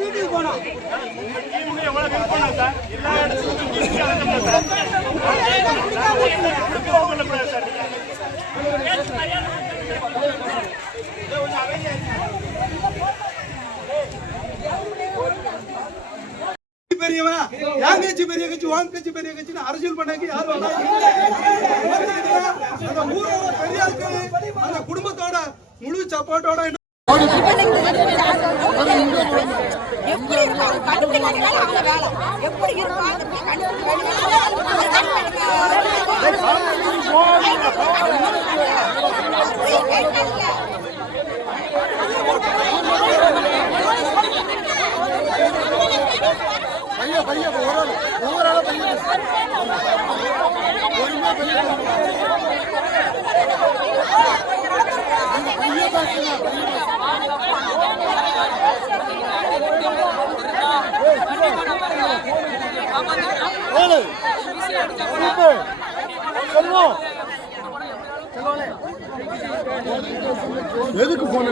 வீட்டுக்கு போனோம் பெரியவன் என் கட்சி பெரிய கட்சி உன் கட்சி பெரிய கட்சின்னு அரசியல் பண்ணாங்க யாரும் அந்த ஊரோட பெரிய ஆட்கள் அந்த குடும்பத்தோட முழு சப்போர்ட்டோட எதுக்கு போன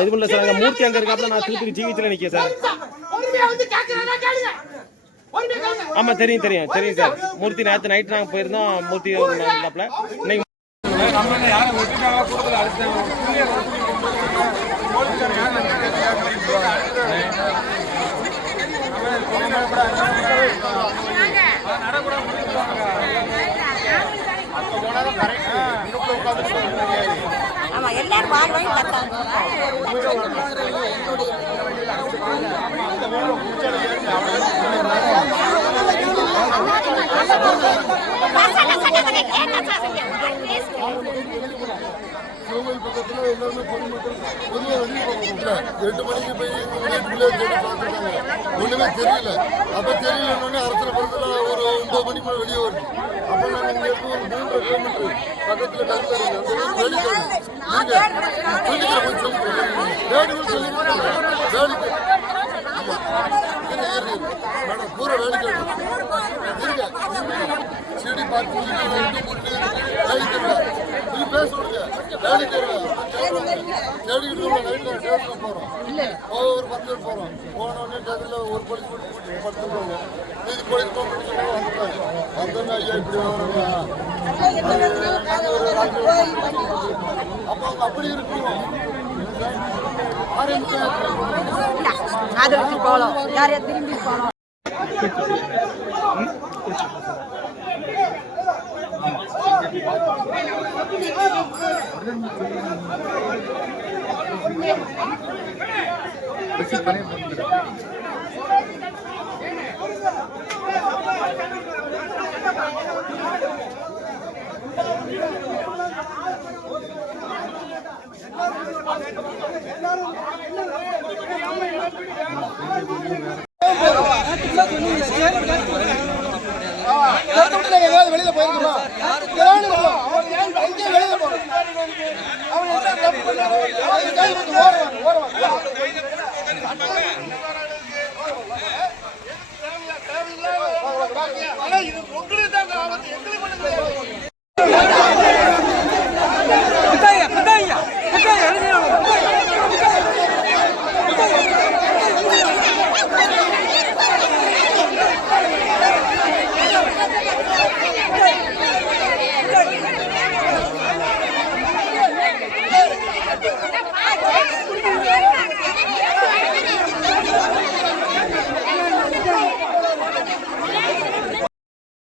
இது பண்ணல சார். மூர்த்தி அங்க இருக்காப்ல, நான் திருப்பி ஜிஹெச்ல நிக்கேன் சார். ஆமா தெரியும் தெரியும் தெரியும் சார். மூர்த்தி நேற்று நைட் நாங்கள் போயிருந்தோம். மூர்த்தி இருந்தாப்ல. இன்னைக்கு ஆமா எல்லாரும் பார்வையும் கோவில் பக்கத்துல எல்லாருமே பொதுமக்கள் பொதுவாக வெளியே போக 8 மணிக்கு போய் பார்த்துருக்காங்க. ஒண்ணுமே தெரியல. அப்ப தெரியலன்னு அரசு பக்கத்துல ஒரு 9 மணி மேல வெளியே வருது. அப்ப நாங்க இங்க இருந்து ஒரு 3 கிலோமீட்டர் பக்கத்துல கல்கருங்க பூரா வேலைக்காடு செடி பார்த்து பேச விடுங்க. வேலை தேடிக்கிட்டு போறோம். ஒரு 10 பேர் போறோம். போன உடனே டேபிள்ல ஒரு போலீஸ் படுத்துருவாங்க. மீதி போலீஸ் வந்துட்டாங்க. ஐயா இப்படி அப்போ அப்படி இருக்கணும். போகலாம் யாரையா திரும்பி போகலாம். வெளியில போயிருக்கோம். வெளியில